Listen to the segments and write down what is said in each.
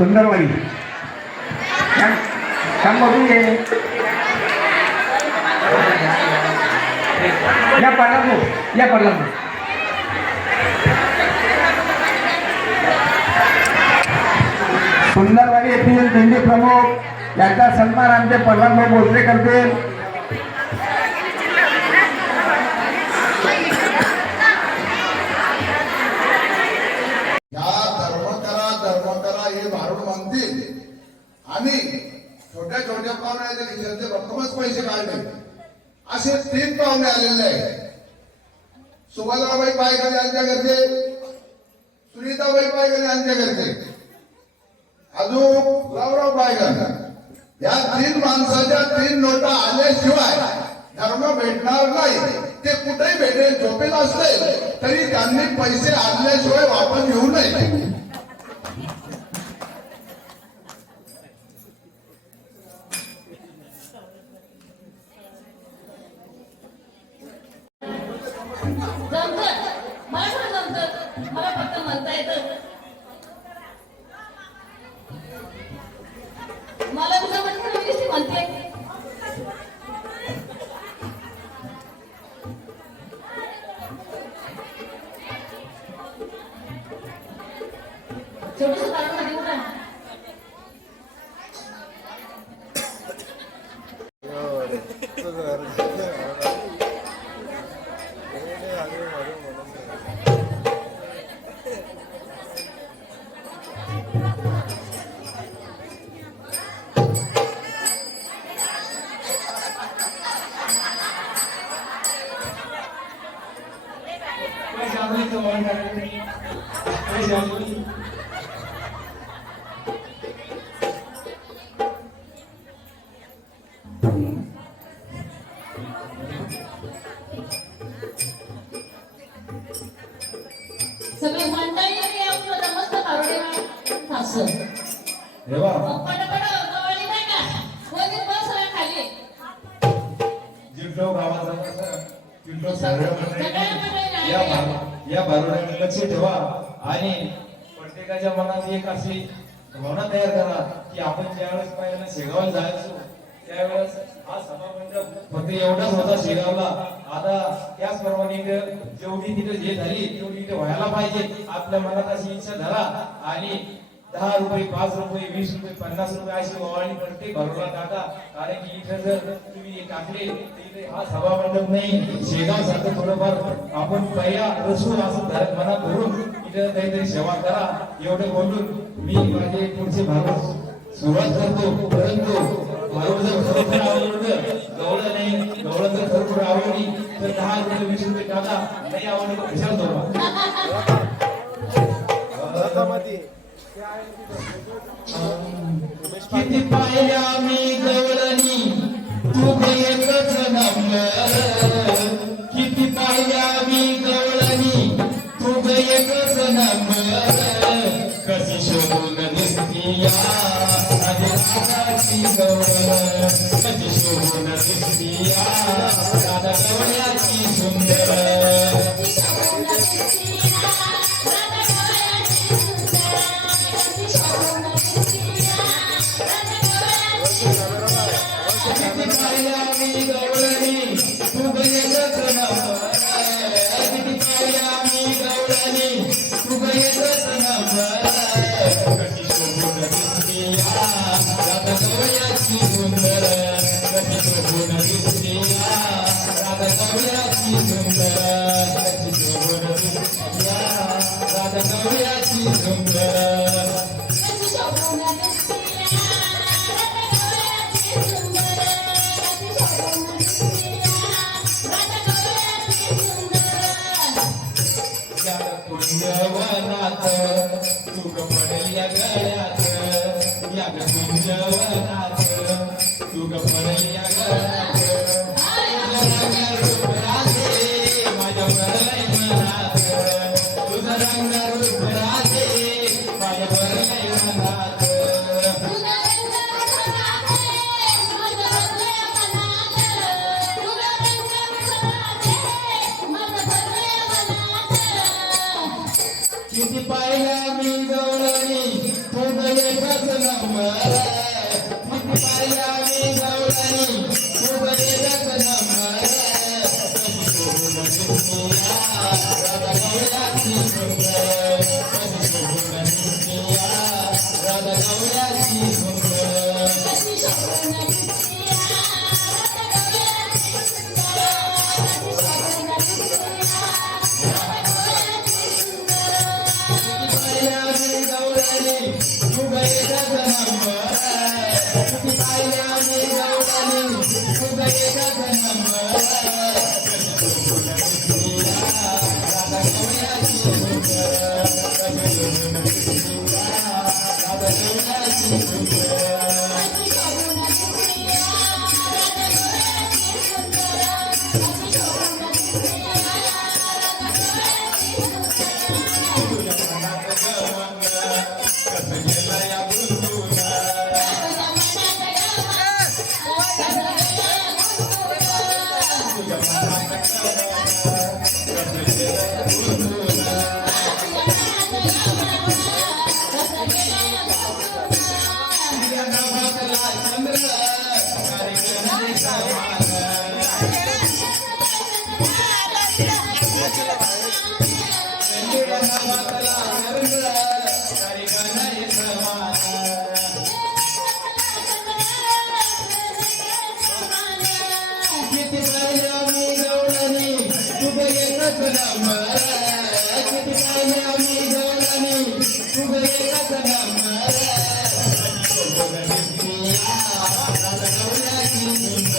सुंदरवाडी सांग बघू ये या पडला सुंदरवाडी येथील दिंडी प्रमुख यांचा सन्मान आमचे प्रल्हाद भोसले करतील. हे भारूड म्हणतील आणि छोट्या छोट्या पाहुण्याच्या खिशातले रक्कमच पैसे काढले असे 3 पाहुणे आलेले आहेत. सुभद्राबाई पायगणे यांच्या घरचे, सुनीताबाई पायगणे यांच्या घरचे, अजून गौरव पायगण. या 3 माणसाच्या 3 नोटा आल्याशिवाय धर्म भेटणार नाही. ते कुठेही भेटेल, झोपेल असले तरी त्यांनी पैसे आणल्याशिवाय वापस घेऊ नये. मला फक्त म्हणता येतं. मला तुझं म्हणते मी म्हणते छोटस कारण मध्ये उठा. सगळे मंडळी मस्त या भारुडाने लक्ष ठेवा आणि प्रत्येकाच्या मनात एक अशी भावना तयार करा की आपण ज्यावेळेस पहिल्यांदा शेगावला जायचो त्यावेळेस हा सभामंडप फक्त एवढाच होता शेगावला. आता त्याचप्रमाणे जेवढी तिथे जे झाली तेवढी इथे व्हायला पाहिजे. आपल्या मनात अशी इच्छा धरा आणि 10 रुपये, 5 रुपये, 20 रुपये, 50 रुपये अशी ओवाळणी प्रत्येक भारूला टाका. कारण की इथे जर तुम्ही टाकले इथे हा सभामंडप नाही, शेगाव सारखं थोडंफार आपण पहिला रसून असं मनात धरून इथे काहीतरी सेवा करा. एवढं बोलून मी माझे पुढचे भारू सुरुवात करतो. परंतु भारू जर खरोखर आवडलं, गवळं नाही, गवळं जर खरोखर आवडली तर 10 रुपये, 20 रुपये टाका. नाही आवडलं तर कशाला धोका. किती पाहिल्या मी गवळणी तू एकच नंबर. किती पाहिल्या मी गवळणी तू एकच नंबर. कशी शोधून दिसती या राधाची गवळ. कशी शोधून दिसती या राधा गवळ्याची सुंदर. पुण्यवनात तुग पडल्या गळ्यात. या पुण्यवनात तुग पडल्या गळ्यात. रूप राधे माझ्या पडलय मनात. तुझं रंग रूप राधे माझ्या पडलय मनात. किती पाहिल्या मी गवळणी तू एकच किती पाहिल्या मी गवळणी तुझं एकच नंबर राधा गवळ्याची सुंदर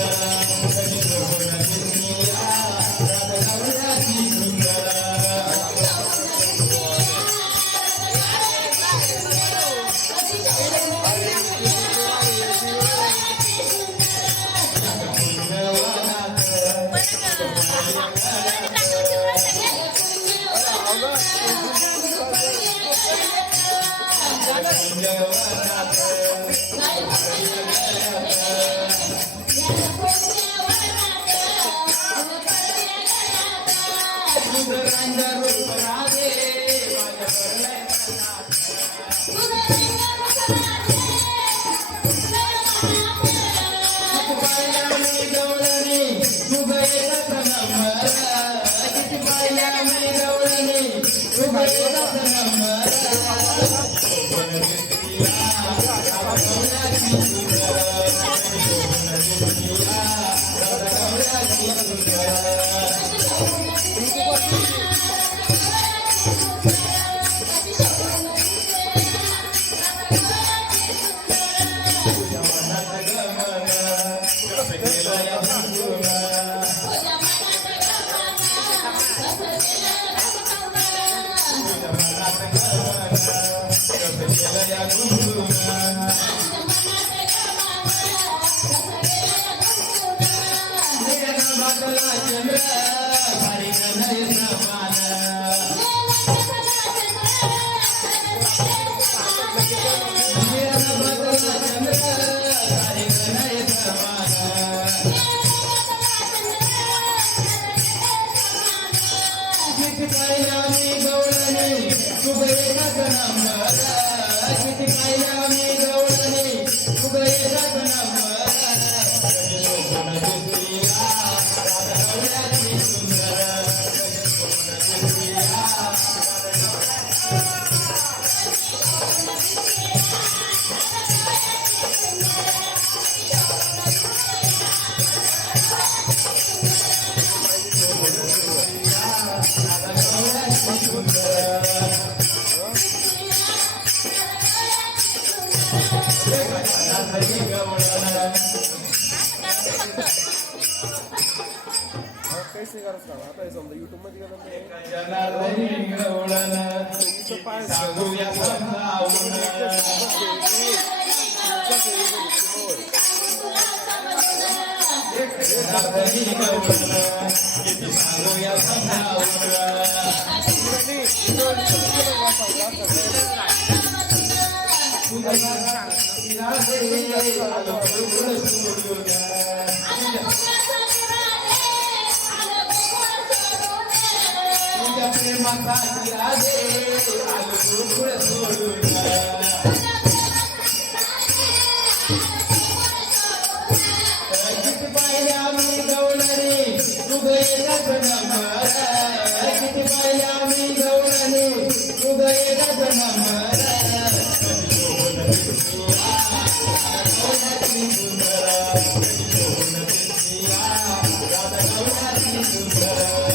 राधा गवळ्याची सुंदर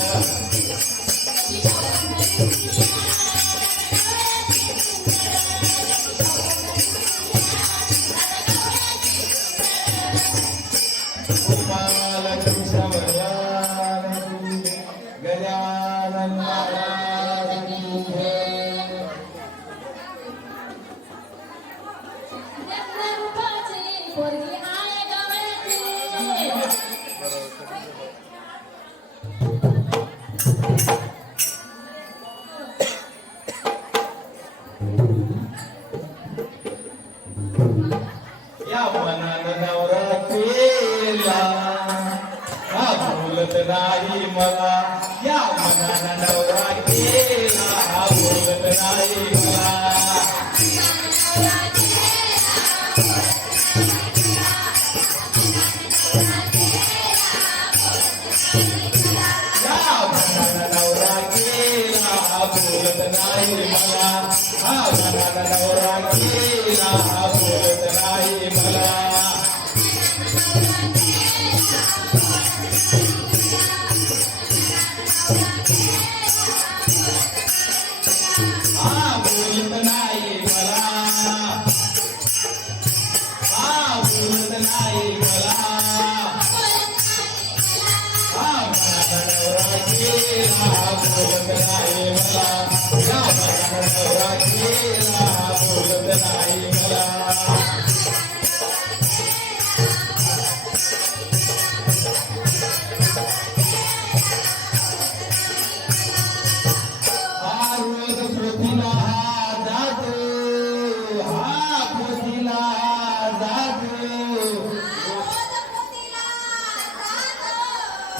गोपाल कृष्ण भगवान की गजानन महाराज की जय. रूपाची पोरगी आहे गवळ्याची. या मनानं नवरा केला हा बोलत नाही मला. या मनानं नवरा केला हा बोलत नाही मला. या मनानं नवरा केला हा बोलत नाही मला. हा मनानं नवरा केला हा बोलत नाही मला. हा बोलत नाही मला. हा बोलत नाही मला. हा मनानं नवरा केला हा बोलत नाही मला. या मनानं नवरा केला हा बोलत नाही मला. हा रोज पोथीला जातो. हा पोथीला जातो.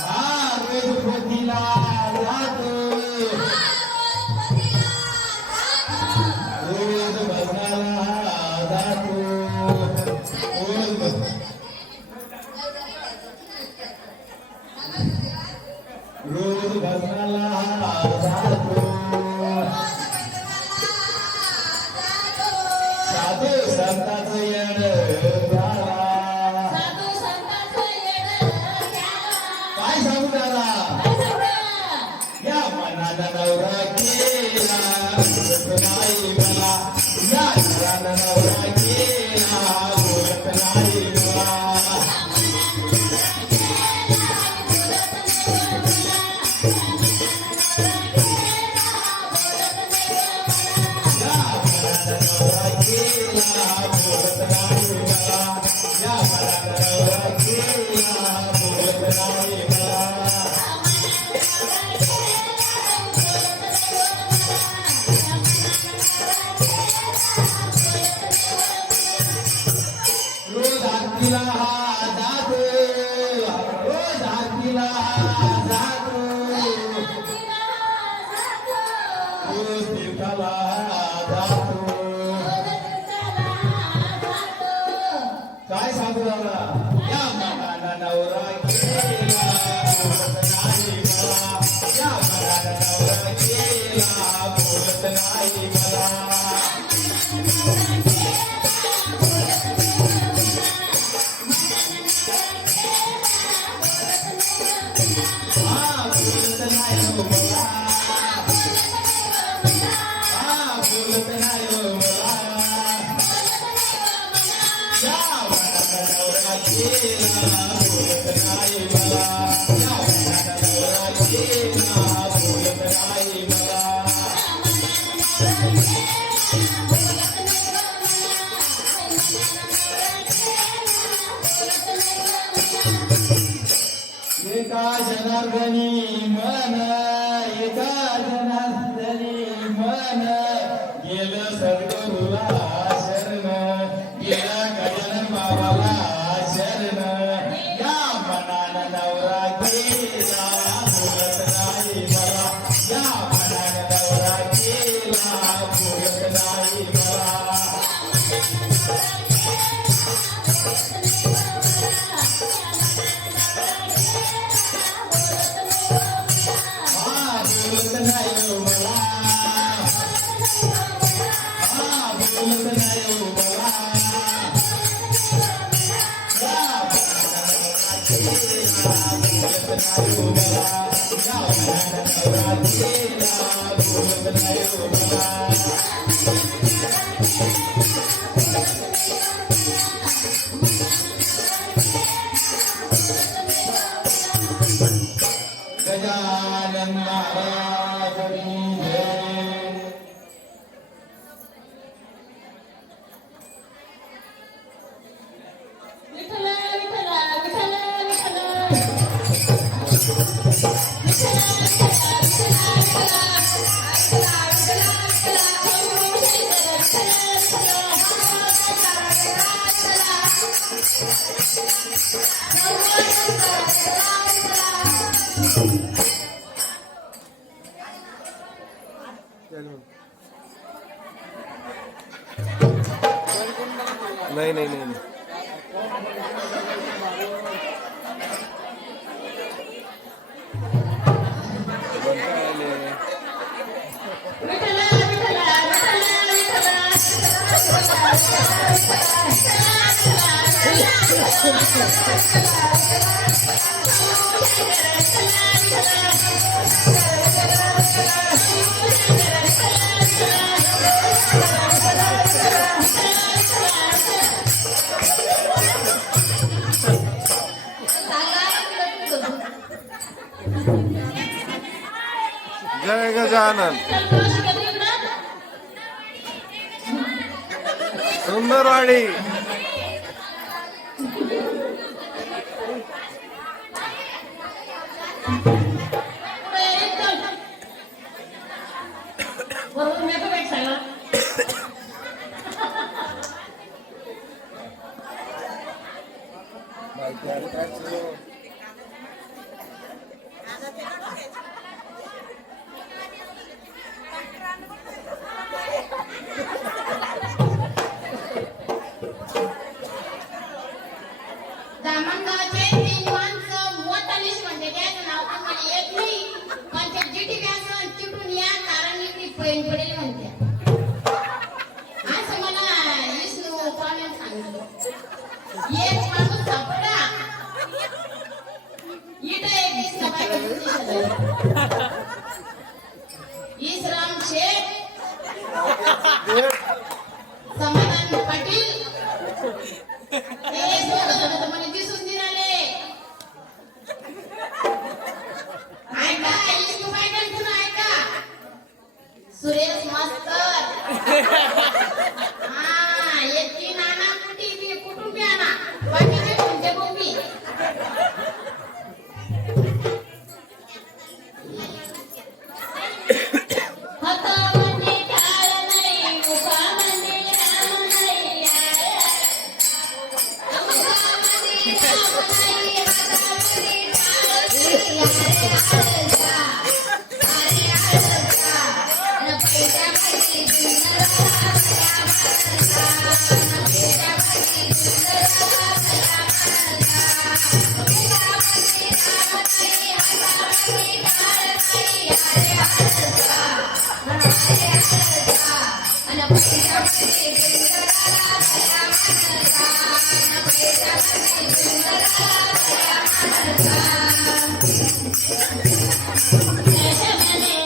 हा रोज पोथीला जातो. रोज भजनाला जातो. रोज भजनाला जातो. साधू संतांचं येड झाला. साधू संतांचं येडं घ्याला. काय सांगू त्याला. काय सांगा? या मनानं नवरा केला बोलत नाही मला. या मनानं नवरा केला बोलत नाही मला. या मनानं नवरा केला बोलत नाही मला. या मनानं नवरा केला बोलत नाही मला. रोज आरतीला जातो. रोज आरतीला जातो. रोज तीर्थाला जातो. काय सांगू दादा. या मनानं नवरा केला बोलत नाही मला. या मनानं नवरा केला बोलत नाही मला. हा बोलत नाही हो मला. हा बोलत नाही हो मला. या मनानं नवरा केला बोलत नाही मला. या मनानं नवरा केला बोलत नाही मला. एका जनार्दनी मन. एका जनार्दनी मन. गेलं सद्गुरूला शरण. गेलं गजानन बाबाला शरण. या मनानं नवरा केला बोलत नाही मला. या मनानं नवरा केला बोलत नाही मला. हा बोलत नाही हो मला. हा बोलत नाही हो मला. या मनानं नवरा केला बोलत नाही हो मला. या मनानं नवरा केला बोलत नाही हो मला. गजानन महाराज की जय. विठ्ठल विठ्ठल विठ्ठल नाही नाही नाही नाही. जय गजानन. सुंदरवाडी. वरून मी भेट सांगा दामणगावचे 3 माणसं मोठालीश म्हणते त्याचं नाव आम्हाला येत नाही पण ते जीटी बँक चिटून या कारण इकडे पैन पडेल म्हणते असं मला विष्णू पाण्यात सांगितलं एक माणूस सापडा इथं एक दिसला बायका इसराम शेख समाधान पाटील ते सोबत मला दिसून दिले ऐका विष्णू पाटील पुन्हा ऐका सुरेश मास्तर हा येते नाना कुठे कुटुंबियाना बाकीचे कोणते गोपी हातामध्ये टाळ नाही मुखामध्ये राम नाही मुखामध्ये राम नाही हातामध्ये टाळ नाही अरे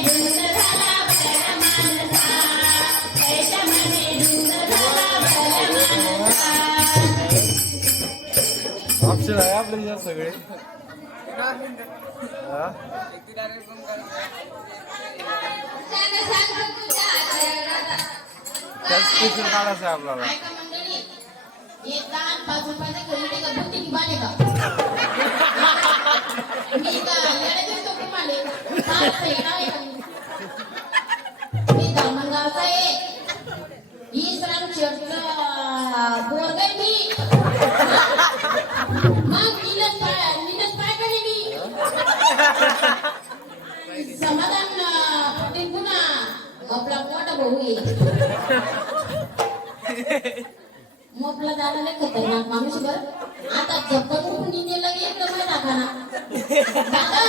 आळसा न पैशामध्ये सुंदर ऑप्शन आहे आपल्याला सगळे. हा? त्याच स्पेशल काढायचं आहे आपल्याला. ऐका मंडळी एक दान 5 रुपयाचं खरेदी का बुद्धी की बाले का मी का येडे दिसतो तुम्हाला फार फेडा आहे का मी दामणगावचा आहे इसराम शेठचं पोरगं आहे मी मग नीलच पाय करे मी समाधान पटेल पुन्हा आपला मोठा भाऊ आहे मोपला जायला लय खतरनाक माणूस बर आता जप्पन उठून नेलं एक नंबर टाकाना दादा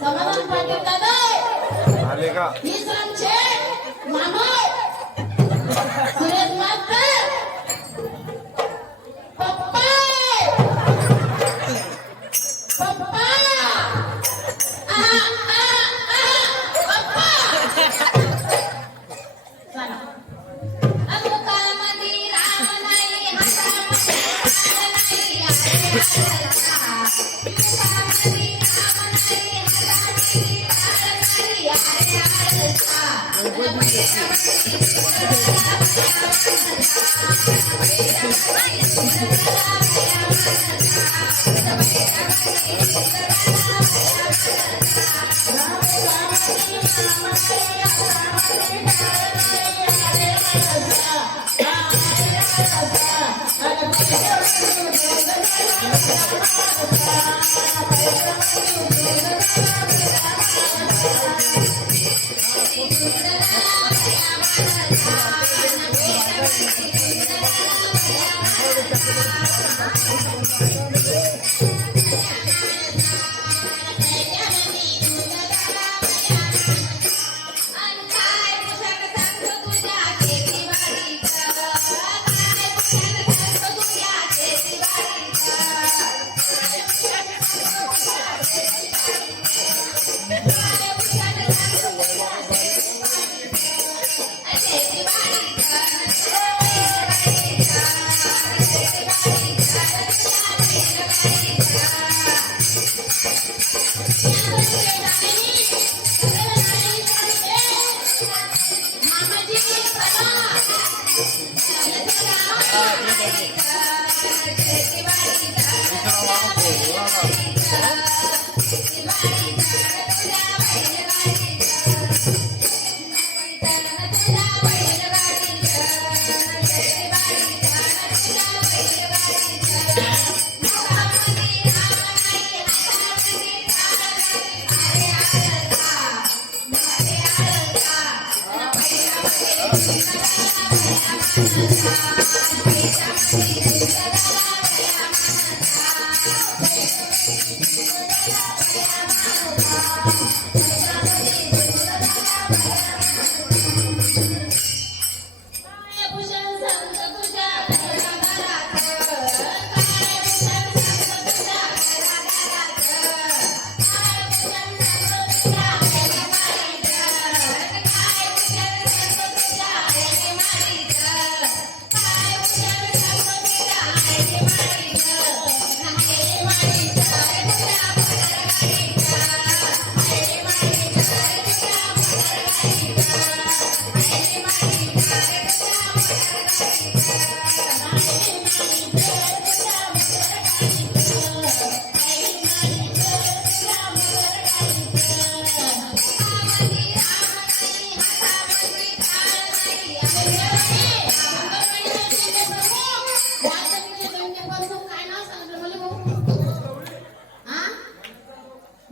समाधान पाटील दादा आले का? इसराम शेठ मामा सुरेश मास्तर पप्पा पप्पा पप्पा चला मुखामध्ये राम नाही हातामध्ये टाळ नाही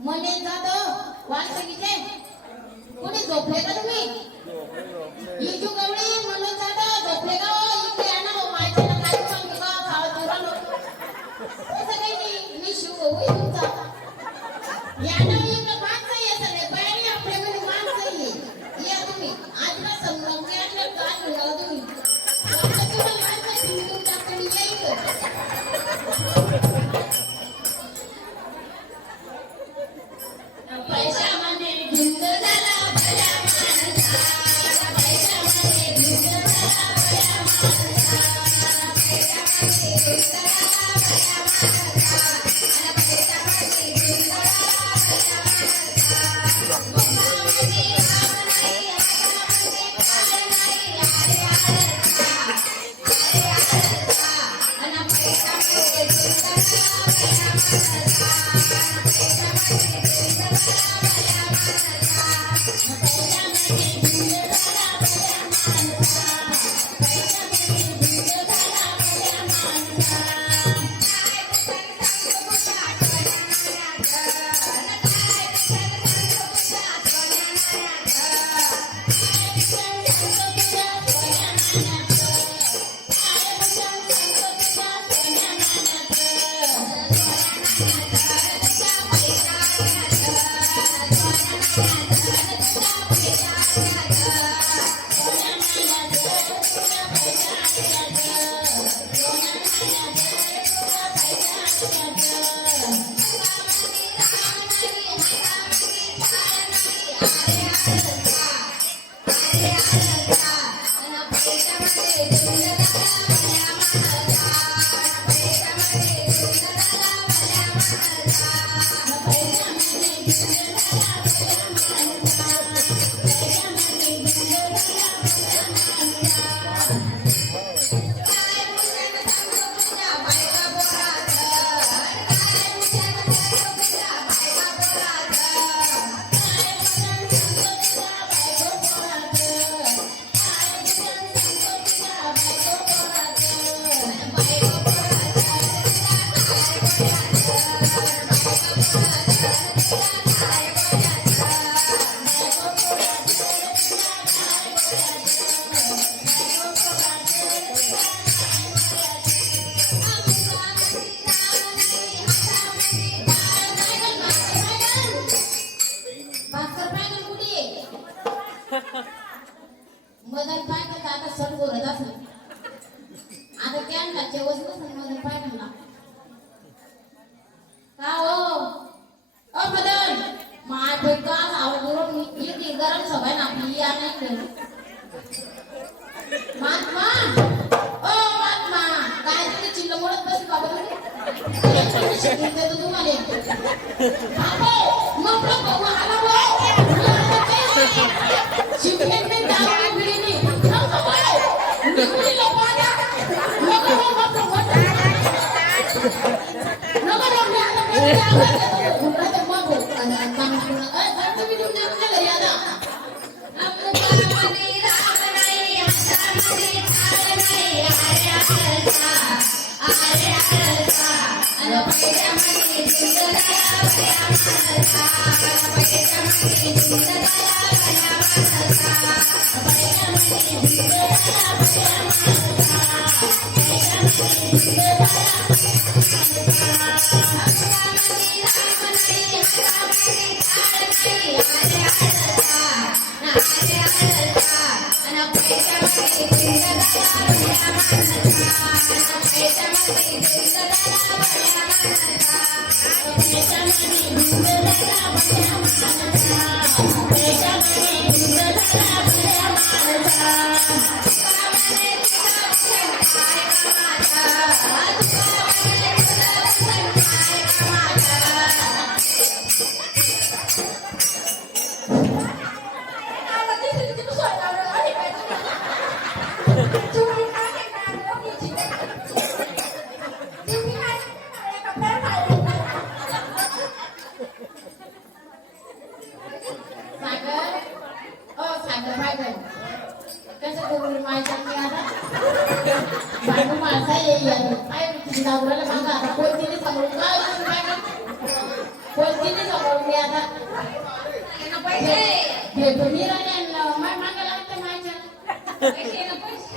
मले जाधव वालसंगीचे कोणी झोपले का तुम्ही इजू गवळी मनोज जाधव झोपले का इकडे या ना माहिती ना काय सांगू का खावा तुरा नको असं काही नाही मी शिव होई तुमचा या ना इकडे माणसं आहे सगळे बाहेर आपल्या मध्ये माणसं आहे या तुम्ही आजला संगमचे आजला काय बोलावं तुम्ही वाटतं तुम्हाला माणसं ठेवून टाकून यायचं पैशामध्ये धुंद झाला भल्या माणसा पैशामध्ये धुंद झाला भल्या माणसा पैशामध्ये धुंद झाला भल्या माणसा आणि पैशामध्ये धुंद झाला भल्या माणसा मुखामध्ये हात नाही हातामध्ये पाय नाही अरे आरसा आणि पैशामध्ये धुंद झाला भल्या माणसा पैशामध्ये शिकवते तू तुम्हाला बापो मग बाबा आला बो शिकवते मी दारू बिडीनी नको बाय निकुली लोक आल्या नको नको नको मी आता घुमराचं मग काम तुम्ही तुमच्या घरी आला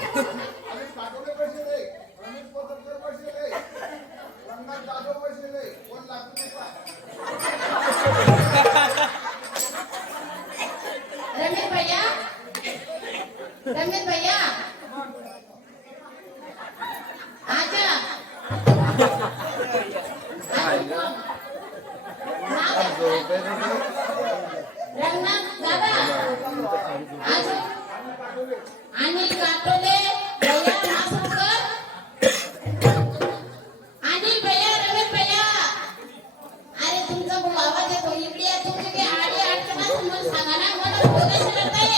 पाठवले पैसे दे रमेश पत्रकार पैसे दे रंगात जाधव पैसे दे 1 लाख रुपये रमेश भैया आजा रंगनाथ दादा आजो आणि काटोले भैया मासुकर आणि भैया रमेश भैया अरे तुमचा भाऊ आवाज येतो इकडे या तुमची काही आडी अडचण असेल मला सांगा ना मला बोलायचं करताय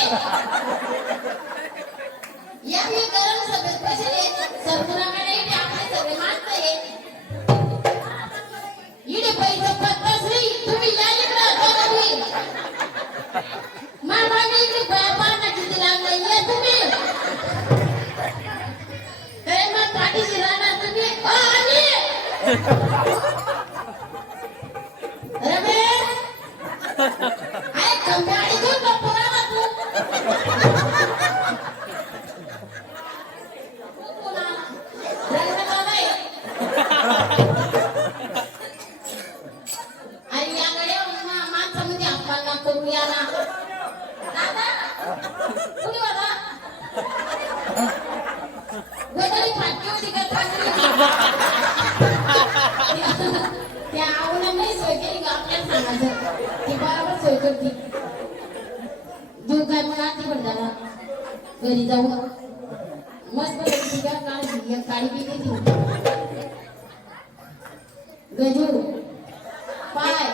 या मी गरम सभेत बसले सरकुणाकडे इथे आपले सगळे माणसं आहे इकडे पैसे पत्ताश्री तुम्ही या इकडं दोघांनी मामाने इकडे पाहणं किती लागलं ये तुम्ही तरी मग पाठीशी राहणार तुम्ही आणि रमेश अरे खंब्याडी घेऊन गप्पा मारा तू अरे याकडे माणसामध्ये आपल्याला करूया ना दादा कुणी बाबा गोदरी फाटली होती का फाटली त्या आवडा नाही सोय केली का आपल्याला सांगायचं ती बरोबर सोय करते जीव काय मग आरती पण झाला घरी जाऊ मस्त पैकी का काळी पिली ती गजू पाय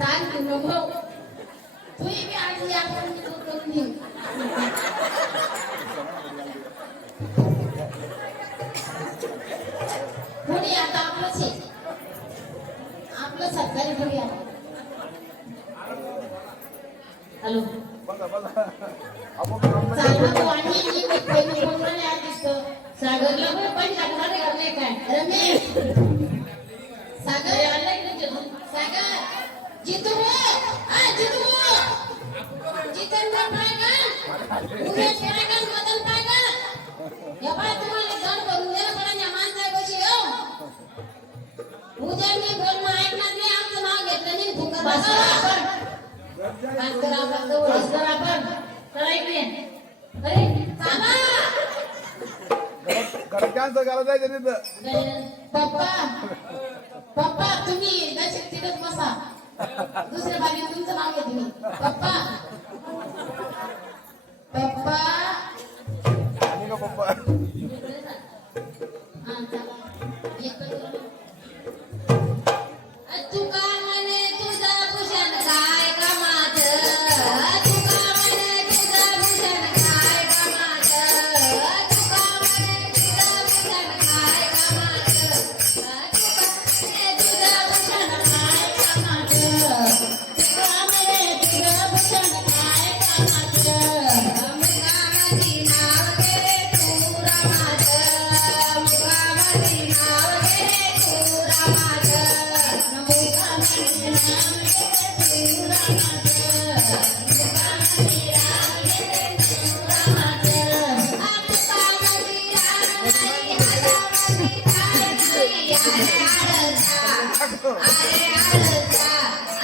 तान तू नको तू बी आज या पण मी दूर करून देऊ पुढे आता आपलंच आहे आपलं सरकारी पुढे आता हॅलो चालतो आणि मी पहिली बोलणारे आज दिसतं सागरला पण टाकणारे करणे काय रमेश सागर आलाय ना सागर जितू जितू जितेंद्र पायगन उमेश पायगन मदन पायगन या बाय तुम्हाला जण करून द्यायला पण या माणसापाशी हो उद्या मी बोलणं ऐकणार नाही आमचं नाव घेतलं नाही फुकट आपण करायचे अरे चाला कॅन्सर करायला जायचं तिथं पप्पा पप्पा तुम्ही नशीब तिथंच बसा दुसऱ्या बाजूला तुमचं नाव घ्या तुम्ही पप्पा पप्पा आणि का पप्पा अरे आळसा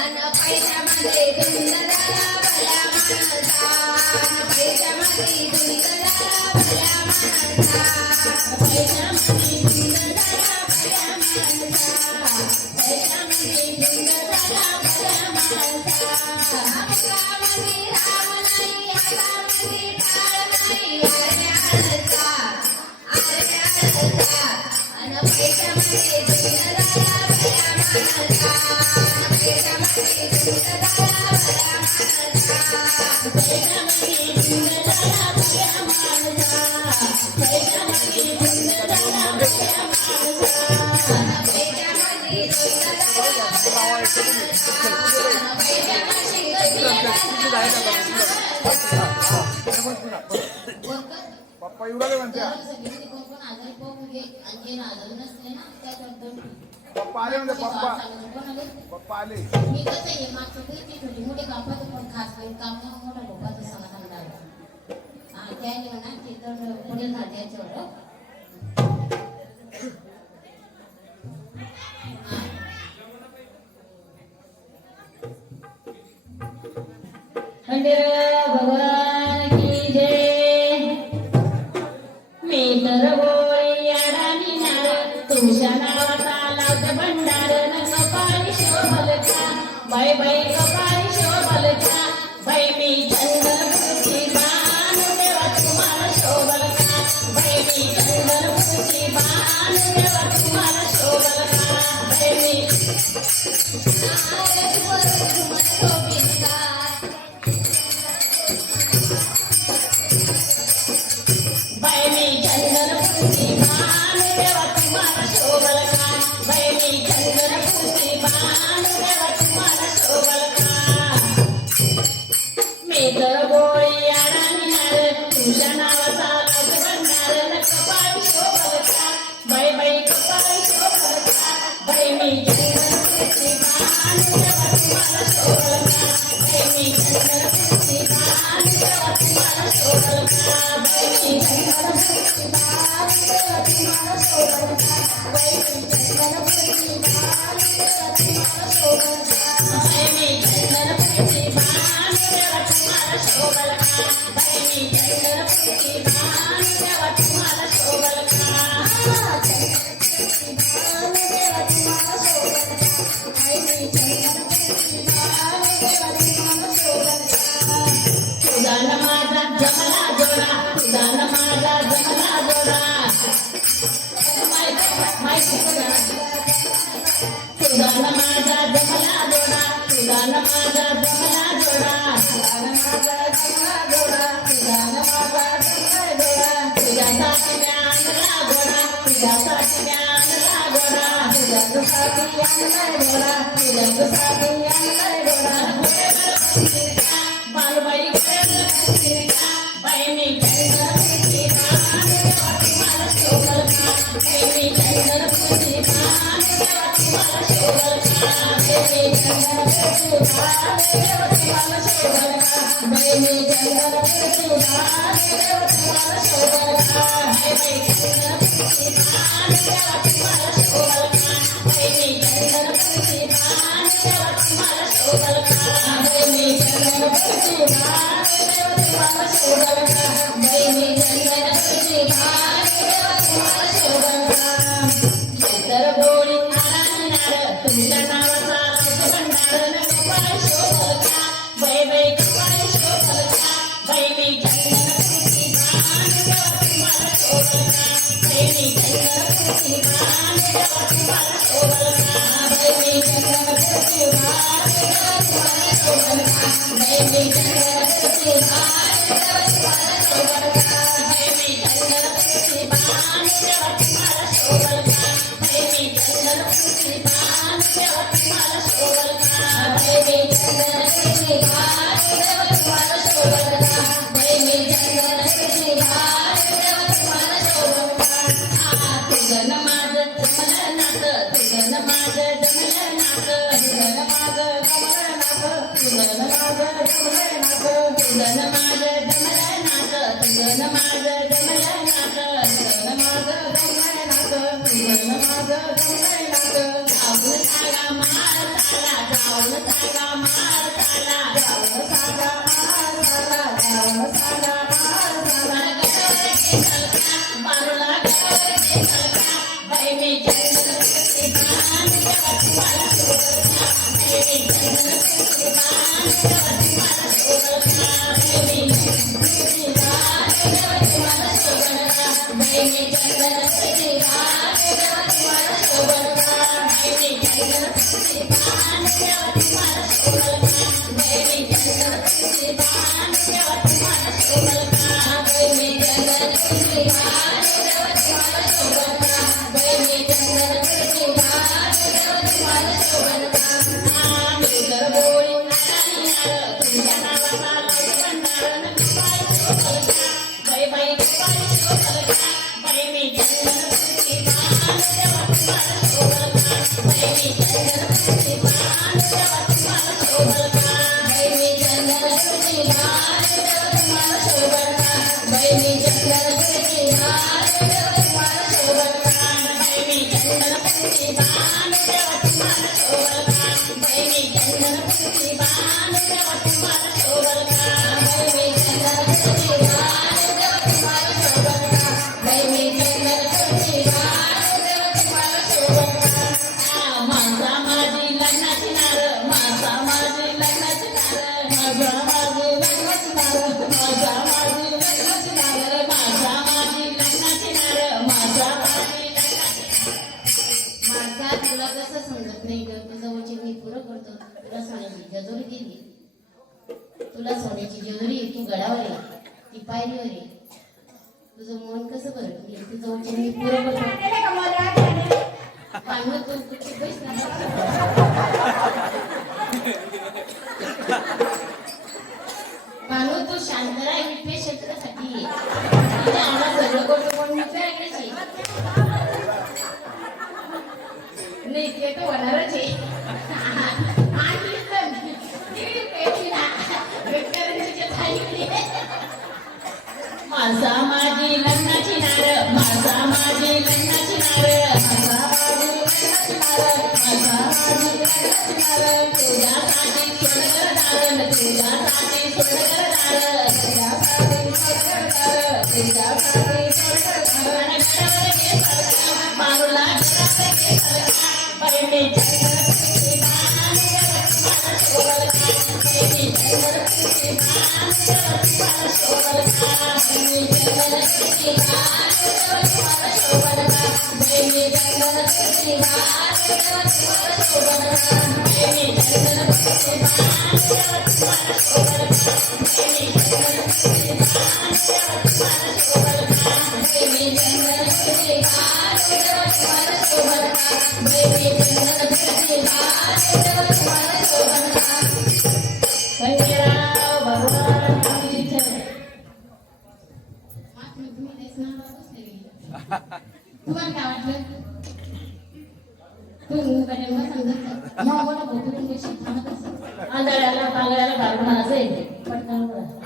अन पैशामध्ये धुंद झाला भल्या माणसा पैशामध्ये धुंद झाला भल्या माणसा पैशामध्ये धुंद झाला भल्या माणसा पैशामध्ये धुंद झाला भल्या माणसा हातामध्ये राम नाही हातामध्ये टाळ नाही अरे आळसा अन पैशामध्ये धुंद झाला भल्या माणसा पैशामध्ये धुंद झाला भल्या माणसा पैशामध्ये धुंद झाला भल्या माणसा पैशामध्ये धुंद झाला भल्या माणसा पैशामध्ये धुंद झाला भल्या माणसा पैशामध्ये पप्पा येऊ लागले म्हणत्या पप्पा आले म्हणते पप्पा आले मी कसं आहे मागचं काही छोटी मोठी कापाचं पण खास करून काम मोठा लोकांचं समाधान झालं हा त्याने म्हणा ते तर पुढे झाले याच्यावर खंडेराव भगवान की जय मी तर गोळी याडानी नार तुमच्या नावाचा लावत भंडार न कपाळी शोभल का बाई बाई कपाळी शोभल का बाई मी चंद्रपूरची बाण देवा तुम्हाला शोभल का बाई मी चंद्रपूरची बाण देवा तुम्हाला शोभल का बाई मी बाई मी चंद्रपूरची बाण देवा तुम्हाला शोभल का बाई मी चंद्रपूरची बाण देवा तुम्हाला शोभल का मी तर गोळी याडानी नार तुझ्या नावाचा लाज भंडार न कपाळी शोभल का बाई बाई कपाळी शोभल का बाई मी चंद्रपूरची बाण देवा तुम्हाला शोभल का बाई मी चंद्रपूरची बाण देवा तुम्हाला शोभल का बाई मी चंद्रपूरची बाण देवा तुम्हाला शोभल का बाई मी चंद्रपूरची बाण देवा तुम्हाला शोभल का बाई मी चंद्रपूरची बाण देवा तुम्हाला शोभल का बाई मी चंद्रपूरची बाण देवा तुम्हाला शोभल का चंद्रपूरची बाण देवा तुम्हाला शोभल का बाई मी चंद्रपूरची बाण देवा तुम्हाला शोभल का तुझा न माझा जमला जोडा तुझा न माझा जमला जोडा तुझा न माझा जमला जोडा तुझा न माझा जमला जोडा तुझा न माझा जमला जोडा तुझा न माझा जमला जोडा तुझ्यासाठी मी आणला घोडा तुझ्यासाठी मी आणला घोडा तुझ्यासाठी आणला घोडा तुझ्यासाठी आणला घोडा बालबाई बाई मी चंद्रपूरची बाण देवा तुम्हाला शोभल का बाई मी चंद्रपूरची बाण देवा तुम्हाला शोभल का बाई मी चंद्रपूरची बाण देवा तुम्हाला शोभल का बाई मी चंद्रपूरची बाण देवा तुम्हाला शोभल का बाई मी चंद्रपूरची बाण देवा तुम्हाला शोभल का बाई मी चंद्रपूरची बाण देवा तुम्हाला शोभल का बाई मी चंद्रपूरची बाण देवा तुम्हाला शोभल का बाई मी चंद्रपूरची बाण देवा तुम्हाला शोभल का तर गोळी आराणी नार तुमच्या नावाचा लाज भंडार न कपाळी शोभल का बाई बाई कपाळी शोभल का बाई मी चंद्रपूरची बाण देवा तुम्हाला शोभल का बाई मी चंद्रपूरची बाण देवा तुम्हाला शोभल का बाई मी चंद्रपूरची बाण देवा तुम्हाला शोभल का बाई मी चंद्रपूरची बाण देवा तुम्हाला शोभल का बाई मी चंद्रपूरची बाण देवा तुम्हाला शोभल का बाई मी चंद्रपूरची बाण देवा तुम्हाला शोभल का बाई मी चंद्रपूरची बाण देवा तुम्हाला शोभल का बाई मी चंद्रपूरची बाण देवा तुम्हाला शोभल का तुझं न माझं जमलं नातं तुझं न माझं जमलं नातं तुझं न माझं जमलं नातं तुझं न माझं जमलं नातं तुझं न माझं जमलं नातं तुझं न माझं जमलं नातं तुझं न माझं जमलं नातं तुला कसं समजत नाही ग तुझं वचन मी पुरं करतो तुला सोन्याची जेजुरी दिली तुला सोन्याची जेजुरी तू गडावर आहे ती पायरीवर आहे तुझं मन कसं बरं मी तुझं वचन मी पुरं करतो पाहिलं तू कुठे पैसे पानू तू शांत राह मी पेशंटसाठी तुझ्या आम्हाला सगळं करतो पण मी काय कशी नाही ते तर होणारच आहे आणि माझा माझी लग्नाची नार माझा माझी लग्नाची नार माझा माझी लग्नाची नार तुझ्यासाठी सोडकर दारण तुझ्यासाठी सोडकर दारण तुझ्यासाठी सोडकर दारण मारूला पहिले तुम्हाला काय वाटलं तुम्ही समजत मग मला भोकून गोष्टी थांबत असेल आंधळ्याला पांगळ्याला घालून असेल पटकन बोला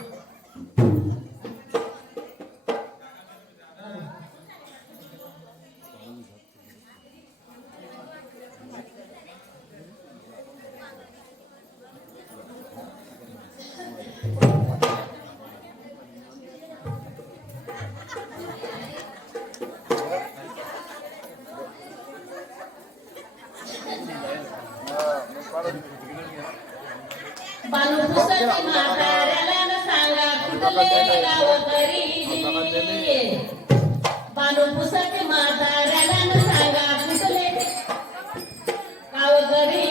बालू पुसती म्हाताऱ्याला सांगा कुठले गाव तरी बालू पुसती म्हाताऱ्याला सांगा कुठले गाव तरी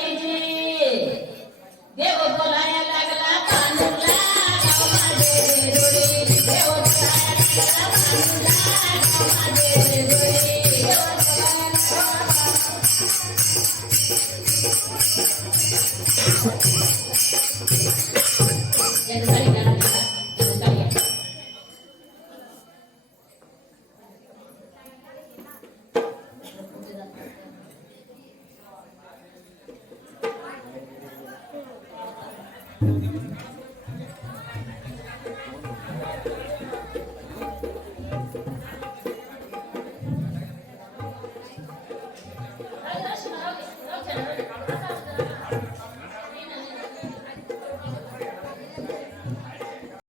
देव बोलाया लागला पांडुला गाव माझे रोडी देव बोलाया लागला पांडुला गाव माझे रोडी